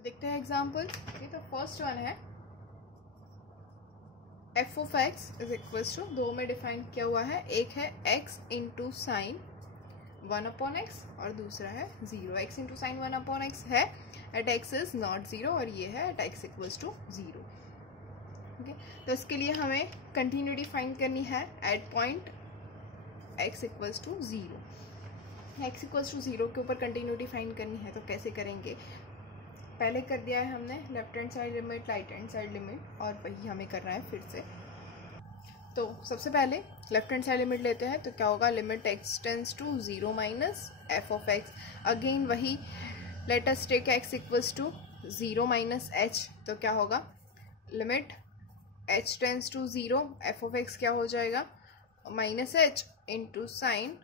तो देखते हैं एग्जाम्पल। ओके, तो फर्स्ट वन है F of x is equals to, दो में डिफाइन किया हुआ है, एक है एक्स इंटू साइन 1/x और दूसरा है 0। एक्स इंटू साइन 1/x है एट एक्स इज नॉट 0 और ये है at x equals to 0। Okay, तो इसके लिए हमें कंटिन्यूटी फाइंड करनी है at point X equals to 0। X equals to 0 के ऊपर कंटिन्यूटी फाइंड करनी है, तो कैसे करेंगे? पहले कर दिया है हमने left hand side limit, right hand side limit, और वही हमें करना है फिर से। तो सबसे पहले लेफ्ट हैंड साइड लिमिट लेते हैं, तो क्या होगा? Limit x tends to 0 minus F of X. Again वही let us take X equals to 0 minus H, तो क्या होगा? Limit H tends to 0, F of X क्या हो जाएगा? Minus H into sine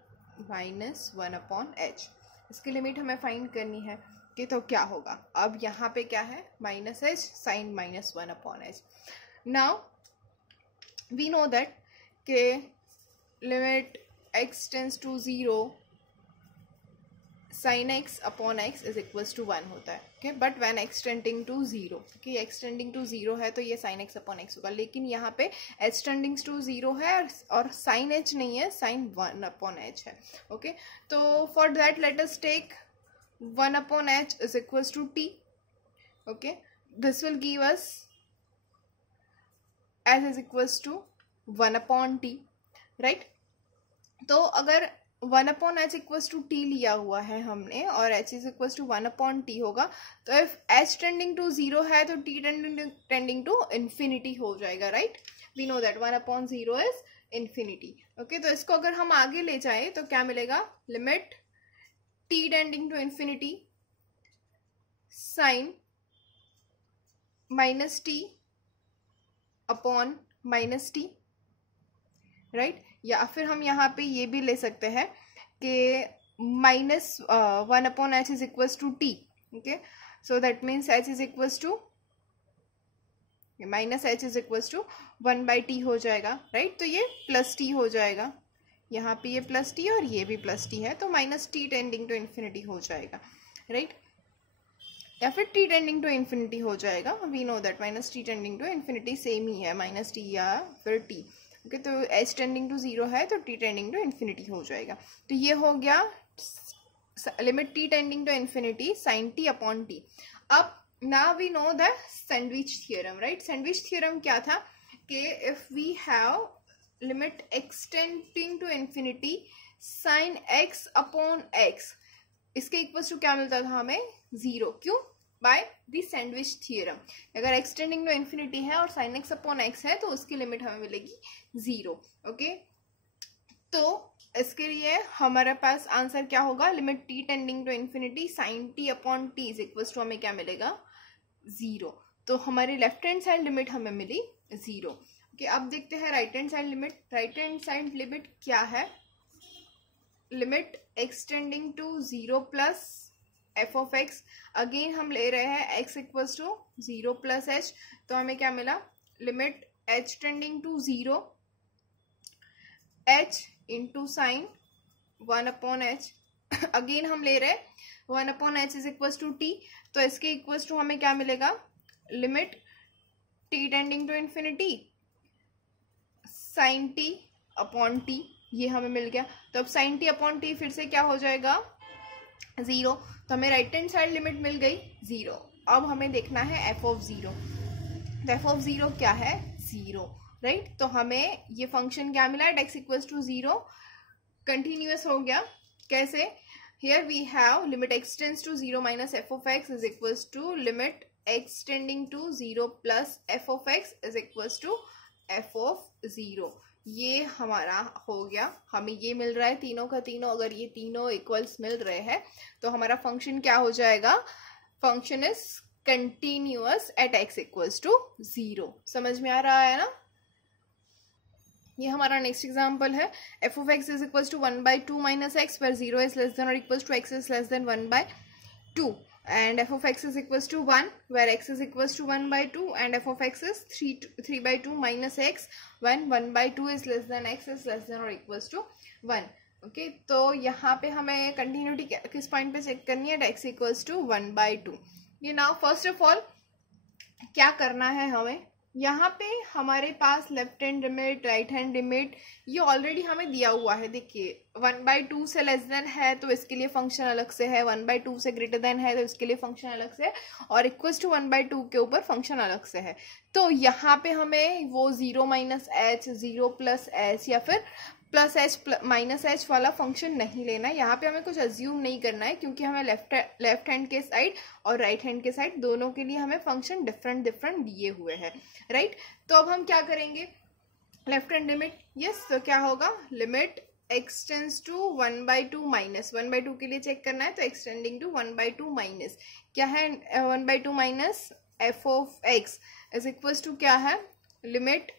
minus 1/h। इसकी लिमिट हमें find करनी है कि तो क्या होगा? अब यहाँ पे क्या है? Minus h sine minus 1/h। Now we know that के limit x tends to 0 sine x upon x is equals to 1 होता है। Okay, but when x tending to 0, कि एक्स टेंडिंग टू 0 है तो ये साइन एक्स अपॉन एक्स होगा, लेकिन यहाँ पे एच टेंडिंग टू 0 है और साइन एच नहीं है, साइन 1/h है। ओके, तो for that let us take 1/h is equals to t. Okay, this will give us s is equals to 1/t, right? तो अगर 1/h equals to t लिया हुआ है हमने और h is equals to 1/t होगा, तो if h tending to 0 है तो t tending to infinity हो जाएगा, right? We know that 1/0 is infinity. Okay, तो इसको अगर हम आगे ले जाएं तो क्या मिलेगा? Limit t tending to infinity sin minus t upon minus T, right? या फिर हम यहाँ पे ये भी ले सकते हैं कि minus 1/h is equals to T. Okay, so that means h is equals to minus h is equals to 1/t हो जाएगा, राइट? तो ये प्लस t हो जाएगा, यहाँ पे ये प्लस टी और ये भी प्लस टी है, तो minus T tending to infinity हो जाएगा, राइट? या फिर टी टेंडिंग टू इन्फिनिटी हो जाएगा। We know that minus T tending to infinity same ही है, माइनस टी या फिर टी। ओके, तो एच टेंडिंग टू 0 है तो टी टेंडिंग टू इन्फिनिटी हो जाएगा। तो ये हो गया limit T tending to infinity sine T upon t. अब now we know the sandwich theorem, right? Sandwich theorem क्या था कि if we have limit x tending to infinity sine x upon x, इसके इक्वल्स टू क्या मिलता था हमें? 0। क्यों? By the sandwich theorem. अगर एक्स टेंडिंग टू इन्फिनिटी है और साइन एक्स अपॉन एक्स है तो उसकी लिमिट हमें मिलेगी 0। ओके, तो इसके लिए हमारे पास आंसर क्या होगा? Limit T tending to infinity sine T upon T is equals to हमें क्या मिलेगा? 0। तो हमारी लेफ्ट हैंड साइड लिमिट हमें मिली 0। ओके, अब देखते हैं right hand side limit. Right hand side limit क्या है? Limit x tending to 0 plus F of X. Again हम ले रहे हैं X equals to 0 plus H, तो हमें क्या मिला? Limit H tending to 0 H into sine 1/h। Again हम ले रहे हैं 1/h is equals to T, तो इसके इक्वल्स टू हमें क्या मिलेगा? Limit T tending to infinity sine T upon T, ये हमें मिल गया। तो अब साइन टी अपॉन टी फिर से क्या हो जाएगा? 0। तो हमें राइट हैंड साइड लिमिट मिल गई 0। अब हमें देखना है एफ ऑफ 0। तो एफ ऑफ 0 क्या है? 0, राइट? तो हमें ये फंक्शन क्या मिला? At x equals to 0 continuous हो गया। कैसे? Here we have limit X tends to 0 minus F of x is equals to limit x tending to 0 plus F of x is equals to F of 0। ये हमारा हो गया, हमें ये मिल रहा है तीनों का तीनों। अगर ये तीनों इक्वल्स मिल रहे हैं तो हमारा फंक्शन क्या हो जाएगा? Function is continuous at x equals to 0। समझ में आ रहा है ना? ये हमारा नेक्स्ट एग्जांपल है। F of x is equals to 1/2 minus x where 0 is less than और equals to x is less than 1/2 and f of x is equals to 1 where x is equals to 1/2 and f of x is 3/2 minus x when 1/2 is less than x is less than or equals to 1। Okay, तो यहाँ पे हमें continuity किस point पे check करनी है? x equals to 1/2। ये now first of all क्या करना है हमें, यहाँ पे हमारे पास left hand limit, right hand limit, ये ऑलरेडी हमें दिया हुआ है। देखिए 1/2 से लेस देन है तो इसके लिए फंक्शन अलग से है, 1/2 से ग्रेटर देन है तो इसके लिए फंक्शन अलग से है, और इक्वल्स टू 1/2 के ऊपर फंक्शन अलग से है। तो यहाँ पे हमें वो 0 - h, 0 + h या फिर +h - वाला फंक्शन नहीं लेना है। यहाँ पे हमें कुछ अज्यूम नहीं करना है, क्योंकि हमें लेफ्ट हैंड के साइड और राइट हैंड के साइड दोनों के लिए हमें फंक्शन डिफरेंट दिए हुए हैं, राइट। तो अब हम क्या करेंगे, लेफ्ट हैंड लिमिट, यस, तो क्या होगा, limit x tends to 1/2 minus 1/2 के लिए चेक करना है, तो एक्सटेंडिंग टू 1/2 माइनस क्या है, 1/2 minus f of x is equals to क्या है, लिमिट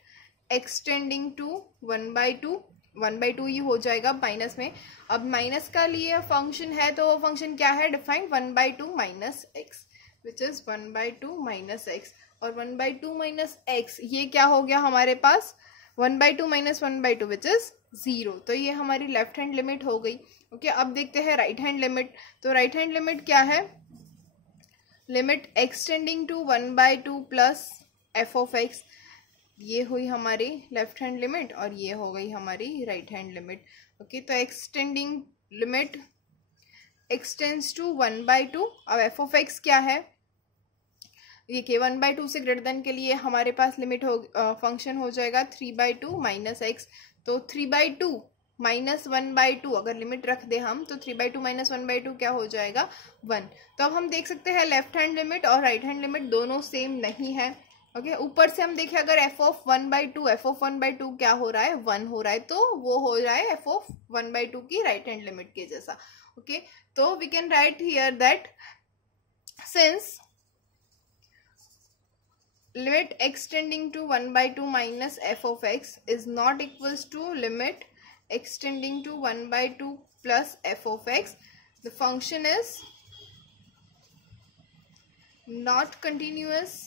एक्सटेंडिंग टू 1/2 ही हो जाएगा माइनस में। अब माइनस का लिए फंक्शन है तो वो फंक्शन क्या है, defined 1/2 minus x, which is 1/2 minus x, और 1/2 माइनस एक्स ये क्या हो गया हमारे पास, 1/2 माइनस 1/2 विच इज 0। तो ये हमारी लेफ्ट हैंड लिमिट हो गई। ओके, अब देखते हैं राइट हैंड लिमिट। तो राइट हैंड लिमिट क्या है, limit x tending to 1/2 plus f of x, ये हुई हमारी लेफ्ट हैंड लिमिट और ये हो गई हमारी राइट हैंड लिमिट। ओके, तो एक्सटेंडिंग लिमिट एक्सटेंड्स टू 1/2। अब f ऑफ x क्या है, देखिए 1/2 से ग्रेटर देन के लिए हमारे पास लिमिट हो फंक्शन हो जाएगा 3/2 माइनस एक्स। तो 3/2 माइनस 1/2 अगर लिमिट रख दे हम, तो 3/2 माइनस 1/2 क्या हो जाएगा, 1। तो अब हम देख सकते हैं लेफ्ट हैंड लिमिट और राइट हैंड लिमिट दोनों सेम नहीं है। ओके, ऊपर से हम देखें अगर f ऑफ 1/2 क्या हो रहा है, 1 हो रहा है, तो वो हो रहा है f ऑफ 1/2 की राइट हैंड लिमिट के जैसा। ओके, तो we can write here that since limit extending to 1/2 minus f of x is not equals to limit extending to 1/2 plus f of x, the function is not continuous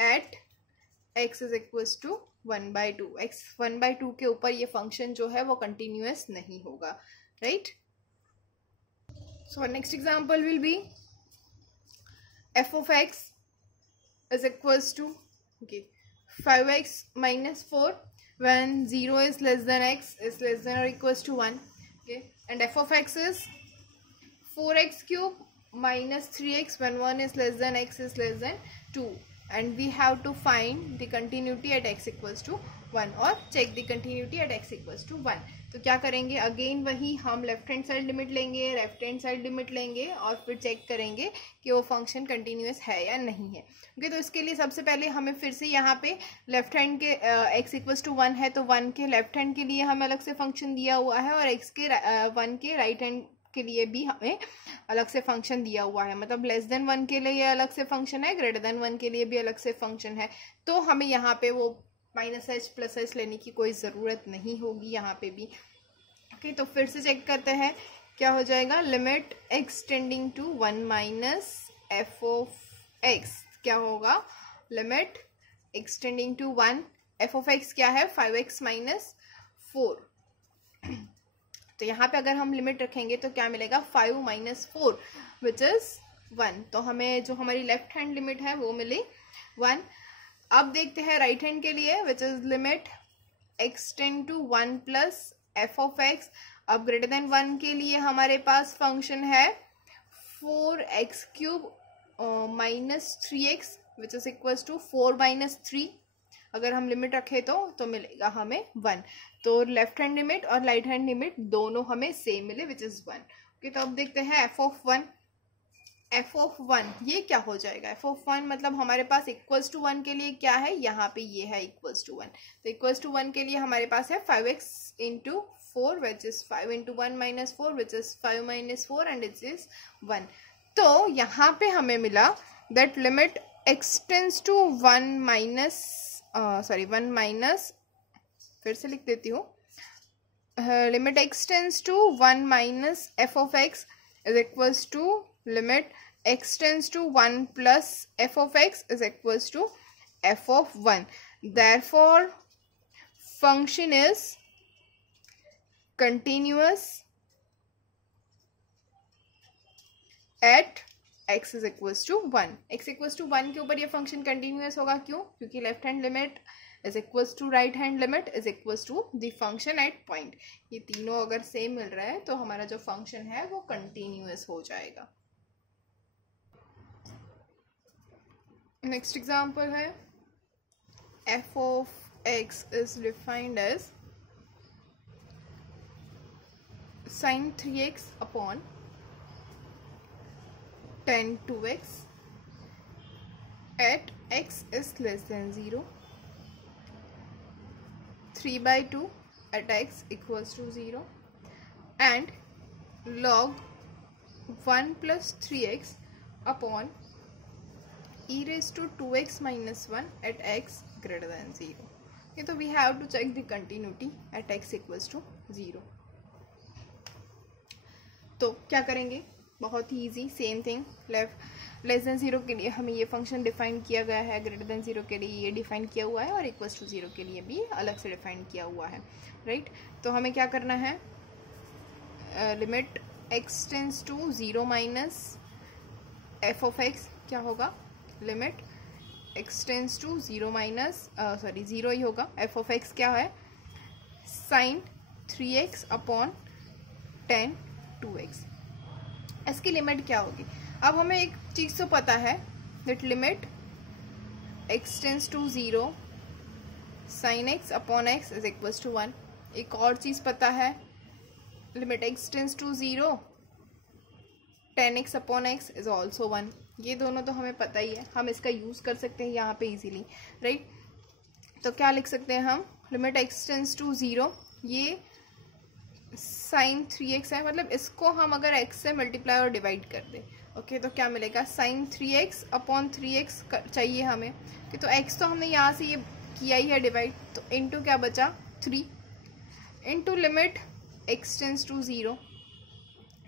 at x is equals to 1/2। x 1/2 के ऊपर ये function जो है वो continuous नहीं होगा, right. So next example will be f of x is equals to 5x minus 4 when 0 is less than x is less than or equals to 1. Okay, and f of x is 4x cube minus 3x when 1 is less than x is less than 2, and we have to find the continuity at x equals to 1 और check the continuity at x equals to 1। तो क्या करेंगे, again वही हम left hand side limit लेंगे, right hand side limit लेंगे और फिर चेक करेंगे कि वो फंक्शन कंटिन्यूअस है या नहीं है। ओके, तो इसके लिए सबसे पहले हमें फिर से यहाँ पे लेफ्ट हैंड के x इक्वल्स टू 1 है तो 1 के लेफ्ट हैंड के लिए हमें अलग से फंक्शन दिया हुआ है, और x के 1 के राइट हैंड के लिए भी हमें अलग से फंक्शन दिया हुआ है। मतलब लेस देन 1 के लिए अलग से फंक्शन है, ग्रेटर देन 1 के लिए भी अलग से फंक्शन है। तो हमें यहाँ पे वो -h + h लेने की कोई ज़रूरत नहीं होगी यहाँ पे भी। ओके, तो फिर से चेक करते हैं क्या हो जाएगा, limit x tending to 1 minus f of x क्या होगा, limit x tending to 1, f of x क्या है 5x माइनस 4। तो यहाँ पे अगर हम लिमिट रखेंगे तो क्या मिलेगा, 5 माइनस 4 विच इज 1। तो हमें जो हमारी लेफ्ट हैंड लिमिट है वो मिली 1। अब देखते हैं राइट हैंड के लिए, which is limit x tend to 1 plus f of x। अब ग्रेटर देन 1 के लिए हमारे पास फंक्शन है 4x cube minus 3x which is equals to 4 minus 3। अगर हम लिमिट रखें तो मिलेगा हमें 1। तो लेफ्ट हैंड लिमिट और राइट हैंड लिमिट दोनों हमें सेम मिले विच इज 1। ओके, तो अब देखते हैं f ऑफ 1 ये क्या हो जाएगा, f ऑफ 1 मतलब हमारे पास इक्वल्स टू 1 के लिए क्या है, यहाँ पे ये है इक्वल्स टू 1। तो इक्वल्स टू 1 के लिए हमारे पास है 5x into 4 which is 5 into 1 minus 4 which is 5 minus 4 and it is 1। तो यहाँ पे हमें मिला that limit x tends to 1 minus फिर से लिख देती हूँ, limit x tends to 1 minus f of x is equals to limit x tends to 1 plus f of x is equals to f of 1। Therefore function is continuous at x is equals to 1। x equals to 1 के ऊपर ये function continuous होगा, क्यों? क्योंकि left hand limit is equals to right hand limit is equals to the function at point. ये तीनों अगर same मिल रहा है तो हमारा जो फंक्शन है वो कंटिन्यूअस हो जाएगा। नेक्स्ट एग्जाम्पल है f of x is defined as sin 3x upon tan 2x at x is less than 0, 3/2 at x equals to 0 and log 1 plus 3x upon e raised to 2x minus 1 at x greater than 0. Okay, so we have to check the continuity at x equals to 0. तो क्या करेंगे? बहुत ही easy, same thing. Less than 0 के लिए हमें ये function define किया गया है, ग्रेटर देन 0 के लिए ये डिफाइन किया हुआ है और इक्वल्स टू 0 के लिए भी अलग से डिफाइन किया हुआ है, राइट? तो हमें क्या करना है? Limit x tends to 0 minus f of x क्या होगा? Limit x tends to 0 minus 0 ही होगा। f ऑफ x क्या है? Sine 3x upon tan 2x। इसकी लिमिट क्या होगी? अब हमें एक चीज तो पता है that limit x tends to 0 sine x upon x is equals to 1। एक और चीज पता है, limit x tends to 0 tan x upon x is also 1। ये दोनों तो हमें पता ही है, हम इसका यूज कर सकते हैं यहाँ पे इजीली, राइट? तो क्या लिख सकते हैं हम? लिमिट x टेंस टू 0, ये साइन 3x है, मतलब इसको हम अगर x से मल्टीप्लाई और डिवाइड कर दें, ओके, तो क्या मिलेगा? साइन 3x अपॉन 3x चाहिए हमें, कि तो x तो हमने यहाँ से ये किया ही है डिवाइड, तो इनटू क्या बचा? 3 into limit x tends to 0,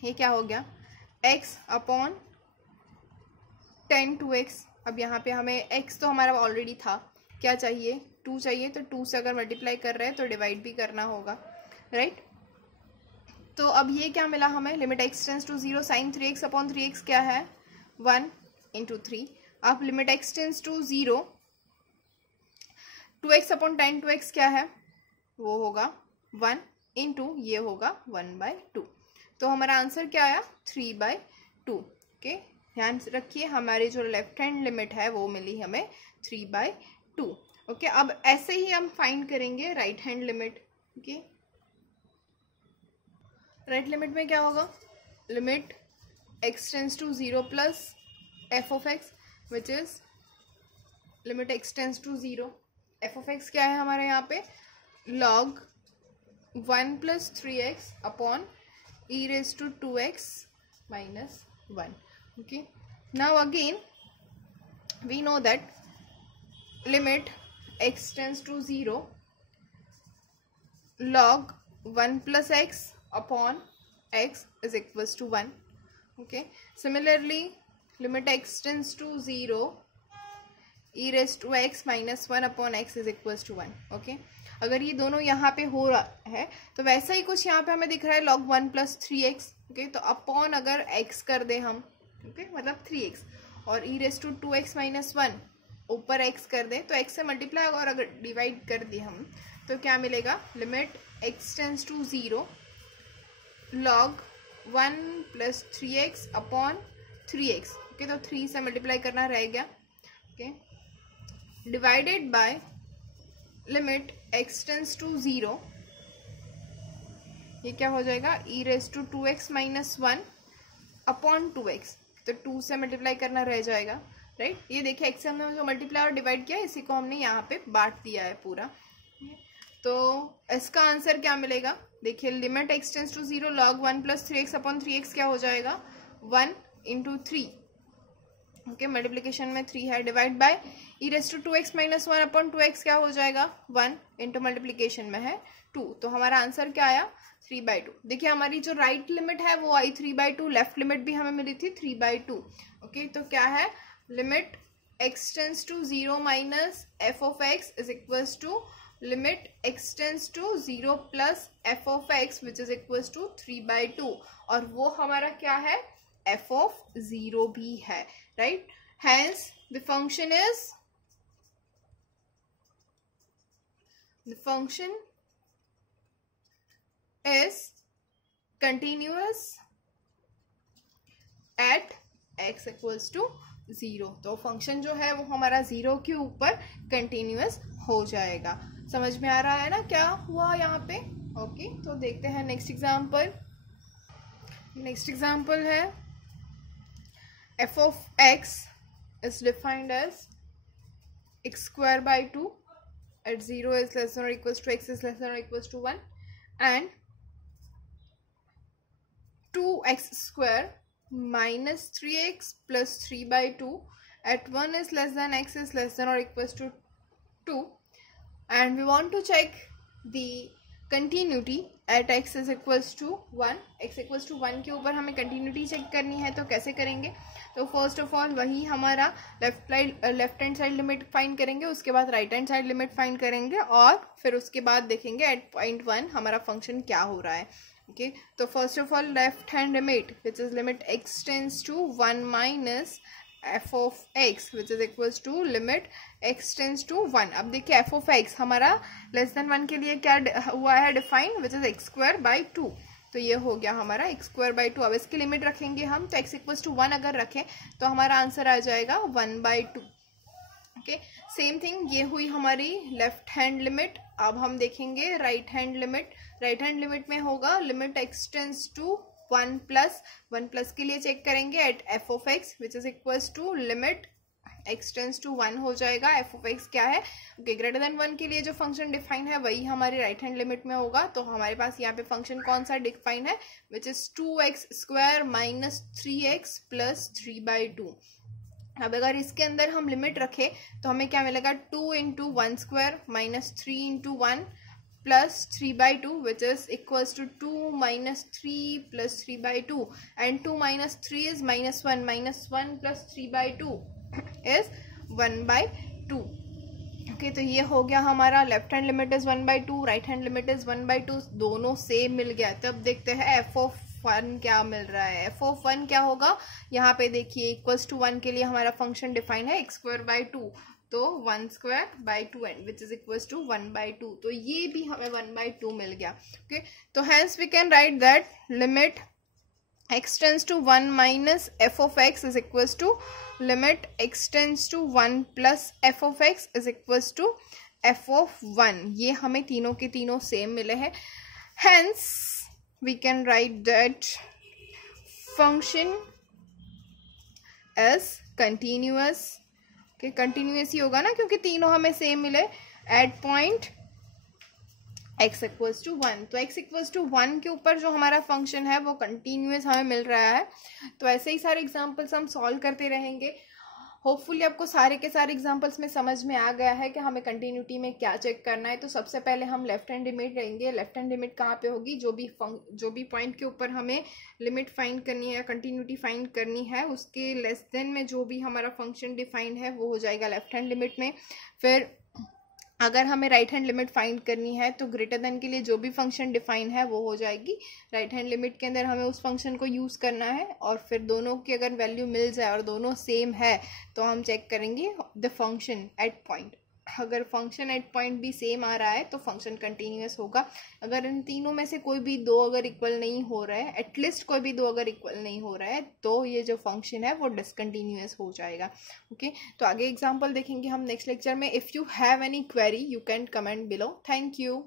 ये क्या हो गया? x upon tan 2x। अब यहाँ पे हमें x तो हमारा ऑलरेडी था, क्या चाहिए? 2 चाहिए, तो 2 से अगर मल्टीप्लाई कर रहे हैं तो डिवाइड भी करना होगा, राइट? तो अब ये क्या मिला हमें? Limit x tends to 0 sine 3x upon 3x क्या है? 1 इंटू 3। अब limit x tends to 0 2x upon tan 2x क्या है? वो होगा 1 इंटू ये होगा 1/2। तो हमारा आंसर क्या आया? 3/2। ओके, ध्यान रखिए हमारी जो लेफ्ट हैंड लिमिट है वो मिली हमें 3/2। ओके, अब ऐसे ही हम फाइंड करेंगे right hand limit. Okay, right limit में क्या होगा? Limit x tends to 0 plus f of x which is limit x tends to 0। f of x क्या है हमारे यहाँ पे? log 1 plus 3x upon e raised to 2x minus 1. Okay, now again we know that limit x tends to 0 log 1 plus x upon x is equals to 1. Okay, similarly limit x tends to 0 e raised to x minus 1 upon x is equals to 1. Okay, अगर ये दोनों यहाँ पे हो रहा है तो वैसा ही कुछ यहाँ पे हमें दिख रहा है log 1 plus 3x. ओके, तो अपॉन अगर x कर दे हम, ओके, मतलब 3x और e raised to 2x minus 1 ऊपर x कर दे तो x से मल्टीप्लाई और अगर डिवाइड कर दिए हम तो क्या मिलेगा? Limit x tends to 0 log 1 plus 3x upon 3x. Okay, तो 3 से मल्टीप्लाई करना रह गया, okay, divided by limit x tends to 0, ये क्या हो जाएगा? e raised to 2x minus 1 upon 2x, तो 2 से मल्टीप्लाई करना रह जाएगा, राइट? ये देखिए x से हमने जो मल्टीप्लाई और डिवाइड किया इसी को हमने यहाँ पे बांट दिया है पूरा। तो इसका आंसर क्या मिलेगा? देखिए limit x tends to 0 log 1 plus 3x upon 3x क्या हो जाएगा? 1 इंटू 3, ओके, मल्टीप्लीकेशन में 3 है, divide by e raise to 2x minus 1 upon 2x क्या हो जाएगा? 1 इंटू मल्टीप्लीकेशन में है 2। तो हमारा आंसर क्या आया? 3/2। देखिए हमारी जो राइट लिमिट है वो आई 3/2, लेफ्ट लिमिट भी हमें मिली थी 3/2। ओके, तो क्या है? Limit x tends to 0 minus f of x is equals to limit x tends to 0 plus f of x which is equals to 3/2, और वो हमारा क्या है? एफ ऑफ 0 भी है, right. Hence the function is continuous at x equals to 0। तो function जो है वो हमारा 0 के ऊपर कंटिन्यूअस हो जाएगा। समझ में आ रहा है ना क्या हुआ यहाँ पे? ओके, तो देखते हैं नेक्स्ट एग्जांपल। नेक्स्ट एग्जांपल है f of x is defined as x square by 2 at 0 is less than or equals to x is less than or equals to 1 and 2x square minus 3x plus 3 by 2 at 1 is less than x is less than or equals to 2 and we want to check the continuity at x is equals to 1। x equals to 1 के ऊपर हमें continuity check करनी है, तो कैसे करेंगे? तो first of all वही हमारा left hand side limit find करेंगे, उसके बाद right hand side limit find करेंगे और फिर उसके बाद देखेंगे एट पॉइंट 1 हमारा फंक्शन क्या हो रहा है। Okay, so first of all left hand limit which is limit x tends to 1 minus f of x which is equals to limit x tends to 1। अब देखिए f of x हमारा less than 1 के लिए क्या हुआ है define, which is x square by 2। तो ये हो गया हमारा x स्क्वायर बाई 2। अब इसकी लिमिट रखेंगे हम, तो x इक्वल्स टू 1 अगर रखें तो हमारा आंसर आ जाएगा 1/2। ओके, सेम थिंग ये हुई हमारी लेफ्ट हैंड लिमिट। अब हम देखेंगे right hand limit. Right hand limit में होगा limit x tends to 1 plus के लिए चेक करेंगे at F of X which is equals to limit x tends to 1 हो जाएगा। एफ ऑफ एक्स क्या है? ओके, ग्रेटर देन 1 के लिए जो फंक्शन डिफाइन है वही हमारी राइट हैंड लिमिट में होगा। तो हमारे पास यहाँ पे फंक्शन कौन सा डिफाइन है, which is 2x square minus 3x plus 3/2। अब अगर इसके अंदर हम लिमिट रखें तो हमें क्या मिलेगा, 2 into 1 square minus 3 into 1 plus 3/2 which is equals to 2 minus 3 plus 3/2 and 2 minus 3 is -1 plus 3/2 is 1/2। Okay, तो ये हो गया हमारा left hand limit is 1/2, right hand limit is 1/2, दोनों सेम मिल गया। तब देखते हैं एफ ऑफ 1 क्या मिल रहा है। एफ ऑफ 1 क्या होगा, यहाँ पे देखिए इक्वल्स टू 1 के लिए हमारा फंक्शन डिफाइन है x स्क्वायर बाई 2, तो 1 square by 2 and which is equals to 1/2। तो ये भी हमें 1/2 मिल गया। ओके, तो hence we can write that limit x tends to 1 minus F of x is equals to limit x tends to 1 plus F of x is equals to F of 1। ये हमें तीनों के तीनों सेम मिले हैं। हेंस we can write that function as continuous। okay, continuous ही होगा ना, क्योंकि तीनों हमें सेम मिले at point x equals to 1। तो x इक्वल्स टू 1 के ऊपर जो हमारा फंक्शन है वो कंटिन्यूस हमें मिल रहा है। तो ऐसे ही सारे एग्जांपल्स हम सॉल्व करते रहेंगे। होपफुली आपको सारे के सारे एग्जांपल्स में समझ में आ गया है कि हमें कंटिन्यूटी में क्या चेक करना है। तो सबसे पहले हम लेफ्ट हैंड लिमिट लेंगे। लेफ्ट हैंड लिमिट कहाँ पे होगी, जो भी पॉइंट के ऊपर हमें लिमिट फाइंड करनी है या कंटिन्यूटी फाइंड करनी है उसके लेस देन में जो भी हमारा फंक्शन डिफाइंड है वो हो जाएगा लेफ्ट हैंड लिमिट में। फिर अगर हमें राइट हैंड लिमिट फाइंड करनी है तो ग्रेटर देन के लिए जो भी फंक्शन डिफाइन है वो हो जाएगी राइट हैंड लिमिट के अंदर, हमें उस फंक्शन को यूज़ करना है। और फिर दोनों की अगर वैल्यू मिल जाए और दोनों सेम है तो हम चेक करेंगे द फंक्शन एट पॉइंट। अगर फंक्शन एट पॉइंट भी सेम आ रहा है तो फंक्शन कंटिन्यूस होगा। अगर इन तीनों में से कोई भी दो अगर इक्वल नहीं हो रहा है, एटलीस्ट कोई भी दो अगर इक्वल नहीं हो रहा है, तो ये जो फंक्शन है वो डिसकंटिन्यूस हो जाएगा। ओके, तो आगे एग्जांपल देखेंगे हम नेक्स्ट लेक्चर में। If you have any query you can comment below. Thank you.